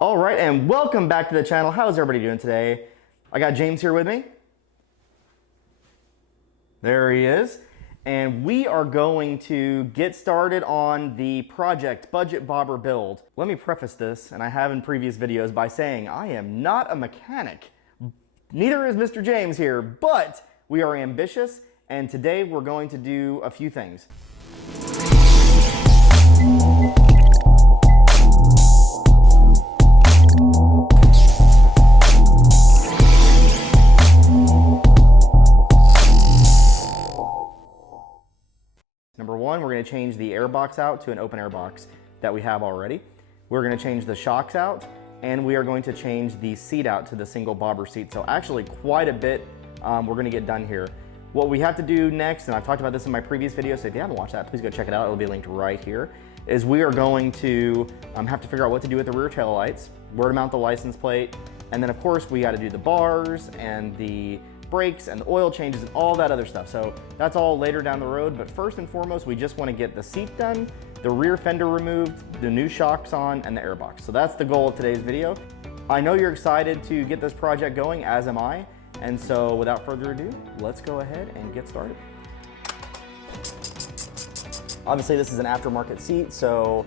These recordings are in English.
All right, and welcome back to the channel. How's everybody doing today? I got James here with me. There he is. And we are going to get started on the project Budget Bobber build. Let me preface this, and I have in previous videos, by saying I am not a mechanic. Neither is Mr. James here, but we are ambitious, and today we're going to do a few things. Number one, we're going to change the air box out to an open air box that we have already. We're going to change the shocks out, and we are going to change the seat out to the single bobber seat. So actually quite a bit we're going to get done here. What we have to do next, and I've talked about this in my previous video, so if you haven't watched that, please go check it out. It'll be linked right here, is we are going to have to figure out what to do with the rear tail lights, where to mount the license plate, and then of course we got to do the bars and the brakes and the oil changes and all that other stuff. So that's all later down the road, but first and foremost, we just want to get the seat done, the rear fender removed, the new shocks on, and the airbox. So that's the goal of today's video. I know you're excited to get this project going, as am I, and so without further ado, let's go ahead and get started. Obviously this is an aftermarket seat, so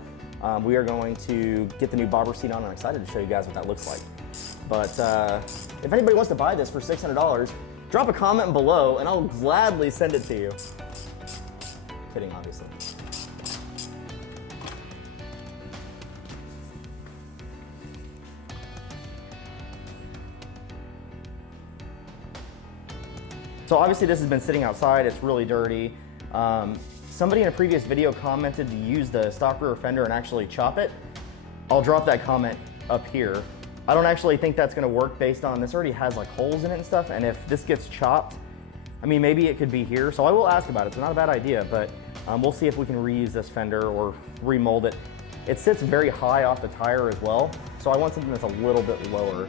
we are going to get the new bobber seat on. I'm excited to show you guys what that looks like. But if anybody wants to buy this for $600, drop a comment below and I'll gladly send it to you. Kidding, obviously. So obviously this has been sitting outside, it's really dirty. Somebody in a previous video commented to use the stock rear fender and actually chop it. I'll drop that comment up here. I don't actually think that's gonna work based on, this already has like holes in it and stuff, and if this gets chopped, I mean, maybe it could be here. So I will ask about it, it's not a bad idea, but we'll see if we can reuse this fender or remold it. It sits very high off the tire as well, so I want something that's a little bit lower.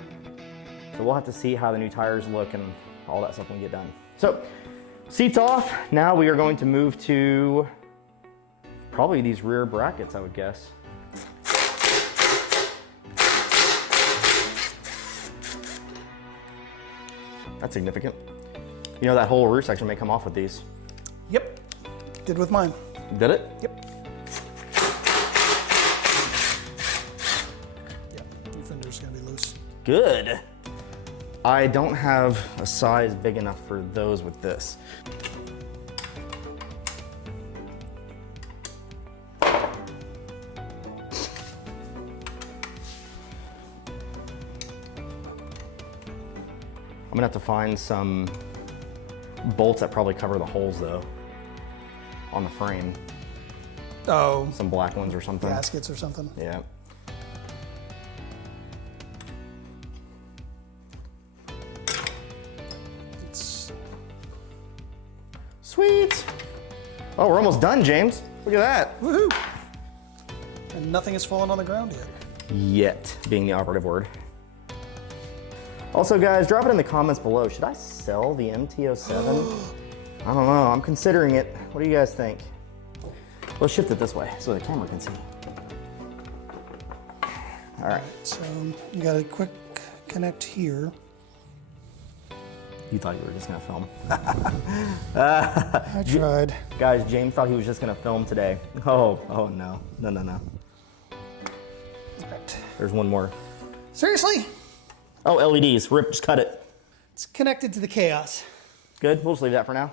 So we'll have to see how the new tires look and all that stuff when we get done. So, seats off, now we are going to move to probably these rear brackets, I would guess. That's significant. You know, that whole rear section may come off with these. Yep, did with mine. Did it? Yep. Yeah, your fender's gonna be loose. Good. I don't have a size big enough for those with this. I'm gonna have to find some bolts that probably cover the holes though, on the frame. Oh. Some black ones or something. Gaskets or something. Yeah. Sweet. Oh, we're almost done, James. Look at that. Woohoo! And nothing has fallen on the ground yet. Yet being the operative word. Also, guys, drop it in the comments below. Should I sell the MT07? I don't know. I'm considering it. What do you guys think? Let's shift it this way so the camera can see. All right. So you got a quick connect here. You thought you were just gonna film. I tried. Guys, James thought he was just gonna film today. Oh no. No. All right. There's one more. Seriously? Oh, LEDs, rip, just cut it. It's connected to the chaos. Good, we'll just leave that for now.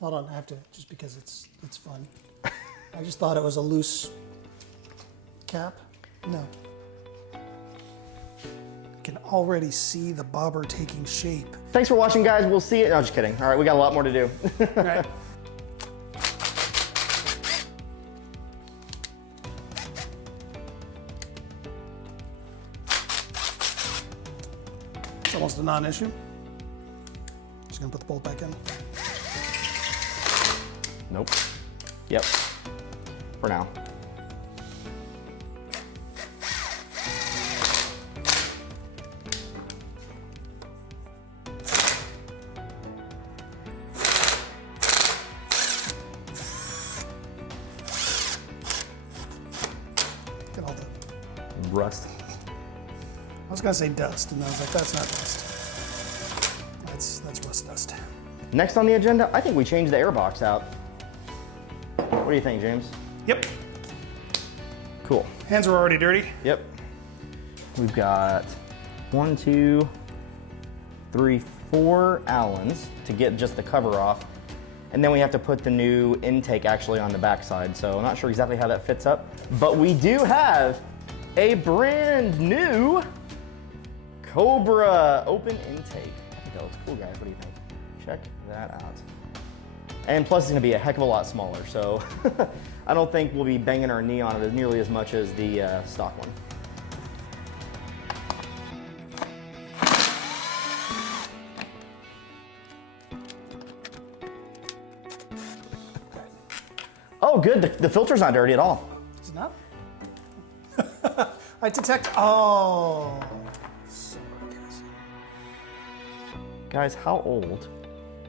Hold on, I have to, just because it's fun. I just thought it was a loose cap. No. I can already see the bobber taking shape. Thanks for watching, guys. We'll see you. No, just kidding. All right, we got a lot more to do. All right. It's almost a non-issue. Just gonna put the bolt back in. Nope. Yep. For now. Get all the Rust. I was gonna say dust, and I was like, that's not dust. That's rust dust. Next on the agenda, I think we change the airbox out. What do you think, James? Yep. Cool. Hands are already dirty. Yep. We've got 1, 2, 3, 4 Allens to get just the cover off. And then we have to put the new intake actually on the backside. So I'm not sure exactly how that fits up, but we do have a brand new Cobra open intake. I think that looks cool, guys. What do you think? Check that out. And plus it's gonna be a heck of a lot smaller. So I don't think we'll be banging our knee on it nearly as much as the stock one. Oh, good. The filter's not dirty at all. Is it not? I detect. Oh. Guys, how old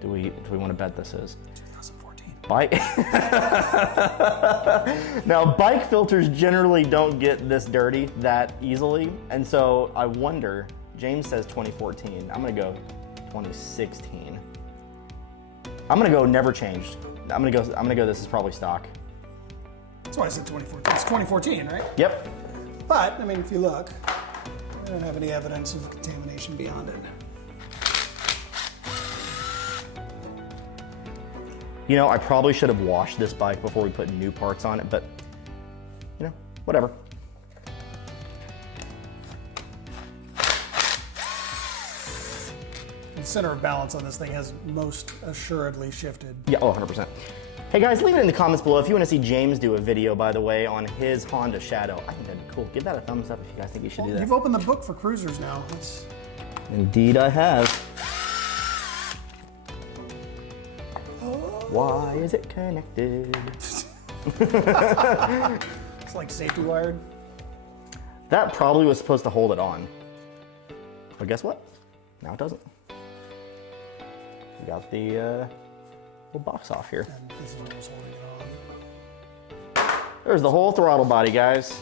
do we want to bet this is? 2014. Bike. Now, bike filters generally don't get this dirty that easily, and so I wonder. James says 2014. I'm gonna go 2016. I'm gonna go never changed. I'm gonna go. This is probably stock. That's why I said 2014. It's 2014, right? Yep. But I mean, if you look, we don't have any evidence of contamination beyond it. You know, I probably should have washed this bike before we put new parts on it, but you know, whatever. The center of balance on this thing has most assuredly shifted. Yeah, oh, 100%. Hey guys, leave it in the comments below if you want to see James do a video, by the way, on his Honda Shadow. I think that'd be cool. Give that a thumbs up if you guys think you should do that. You've opened the book for cruisers now. That's... Indeed I have. Why is it connected? It's like safety wired. That probably was supposed to hold it on. But guess what? Now it doesn't. We got the little box off here. And this is what was holding it on. There's the whole throttle body, guys.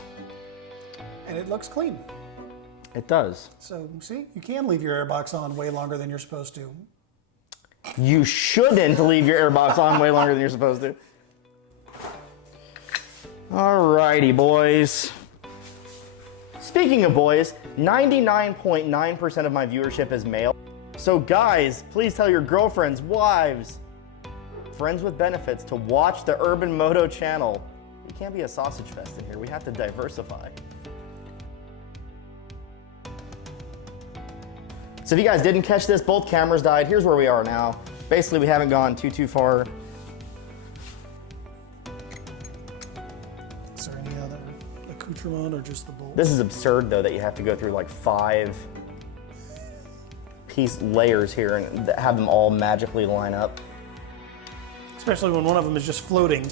And it looks clean. It does. So, see, you can leave your airbox on way longer than you're supposed to. You shouldn't leave your airbox on way longer than you're supposed to. Alrighty, boys. Speaking of boys, 99.9% of my viewership is male. So guys, please tell your girlfriends, wives, friends with benefits to watch the Urban Moto channel. We can't be a sausage fest in here. We have to diversify. So if you guys didn't catch this, both cameras died. Here's where we are now. Basically, we haven't gone too far. Is there any other accoutrement or just the bolt? This is absurd though that you have to go through like 5 piece layers here and have them all magically line up. Especially when one of them is just floating.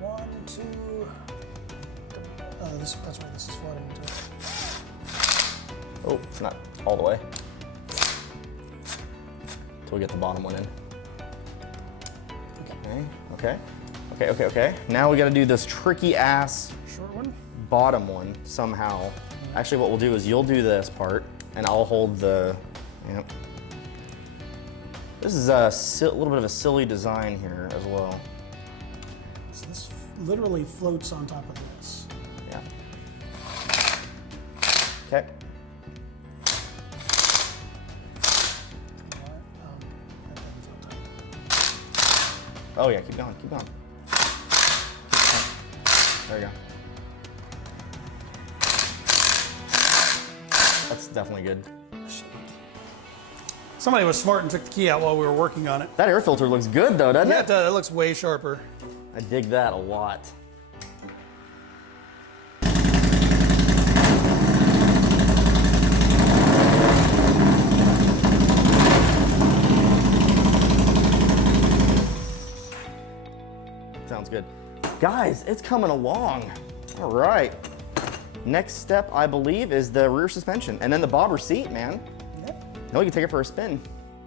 1, 2. That's why this is floating too. Oh, it's not all the way. Until we get the bottom one in. Okay. Now we gotta do this tricky ass Short one? bottom one somehow. Actually, what we'll do is you'll do this part and I'll hold the, yep. This is a little bit of a silly design here as well. So this literally floats on top of this. Yeah. Okay. Oh yeah, keep going. There you go. That's definitely good. Somebody was smart and took the key out while we were working on it. That air filter looks good though, doesn't Yeah, it? it does. It looks way sharper. I dig that a lot. Sounds good. Guys, it's coming along. All right. Next step, I believe, is the rear suspension and then the bobber seat, man. Yep. No, you can take it for a spin.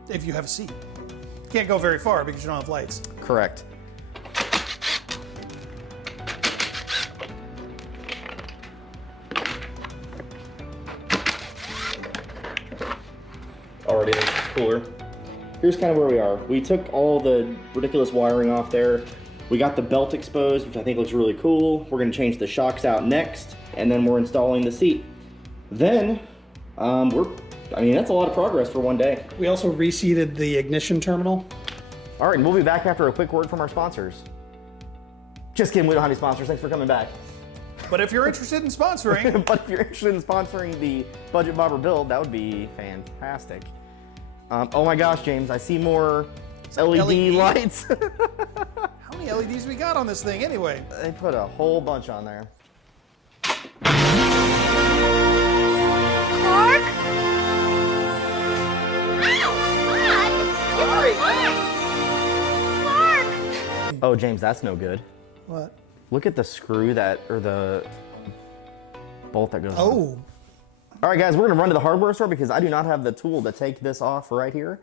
If you have a seat. Can't go very far because you don't have lights. Correct. cooler. Here's kind of where we are. We took all the ridiculous wiring off there. We got the belt exposed, which I think looks really cool. We're gonna change the shocks out next, and then we're installing the seat. Then, I mean, that's a lot of progress for one day. We also reseated the ignition terminal. All right, and we'll be back after a quick word from our sponsors. Just kidding, we don't have any sponsors. Thanks for coming back. But if you're interested in sponsoring. But if you're interested in sponsoring the Budget Bobber build, that would be fantastic. Oh my gosh, James, I see more LED lights. How many LEDs we got on this thing anyway? They put a whole bunch on there. Clark? Ow! Sorry. Clark! Oh, James, that's no good. What? Look at the screw or the bolt that goes on. Oh. All right, guys, we're gonna run to the hardware store because I do not have the tool to take this off right here,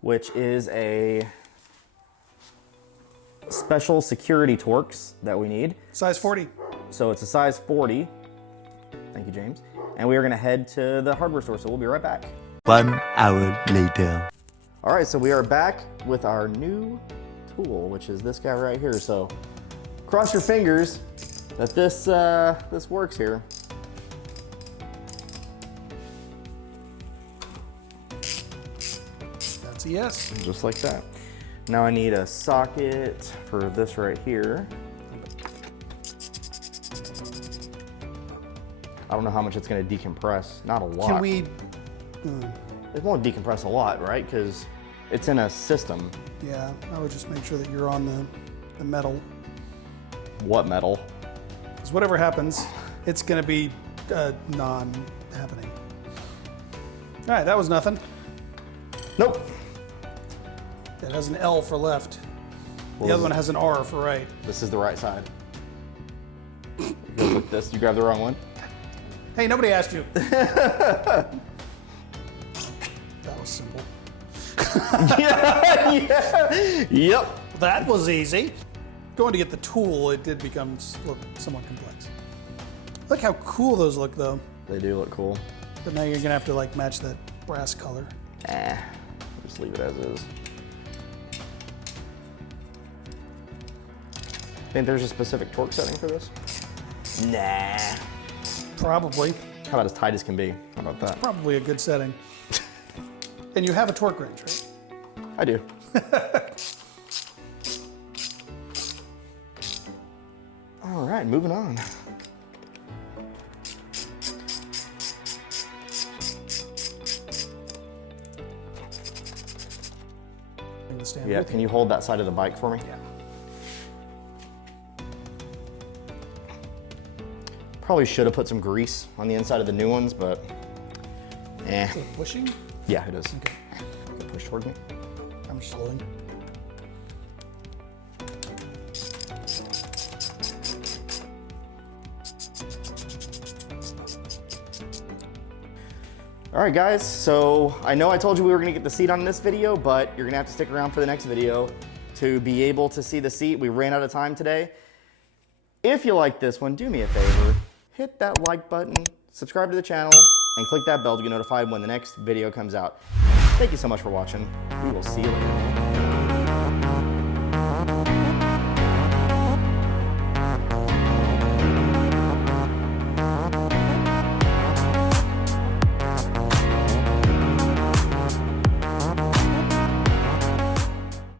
which is a special security Torx that we need. Size 40. So it's a size 40. Thank you, James. And we are gonna head to the hardware store, so we'll be right back. 1 hour later. All right, so we are back with our new tool, which is this guy right here. So cross your fingers that this works here. That's a yes. Just like that. Now I need a socket for this right here. I don't know how much it's gonna decompress. Not a lot. Can we? It won't decompress a lot, right? Because it's in a system. Yeah, I would just make sure that you're on the metal. What metal? Because whatever happens, it's gonna be non-happening. All right, that was nothing. Nope. It has an L for left. What The other was one it? has an R for right. This is the right side. Go with this. You grabbed the wrong one. Hey, nobody asked you. That was simple. yeah. Yep. That was easy. Going to get the tool, it did become somewhat complex. Look how cool those look, though. They do look cool. But now you're gonna have to like match that brass color. Just leave it as is. Think there's a specific torque setting for this? Nah. Probably. How about as tight as can be? How about that? Probably a good setting. And you have a torque wrench, right? I do. All right, moving on. Bring the stand Yeah, with can you hold that side of the bike for me? Yeah. Probably should have put some grease on the inside of the new ones, but eh. Is it pushing? Yeah, it is. Okay. Push towards me. I'm slowing. All right, guys, so I know I told you we were gonna get the seat on this video, but you're gonna have to stick around for the next video to be able to see the seat. We ran out of time today. If you like this one, do me a favor, hit that like button, subscribe to the channel, and click that bell to get notified when the next video comes out. Thank you so much for watching. We will see you later.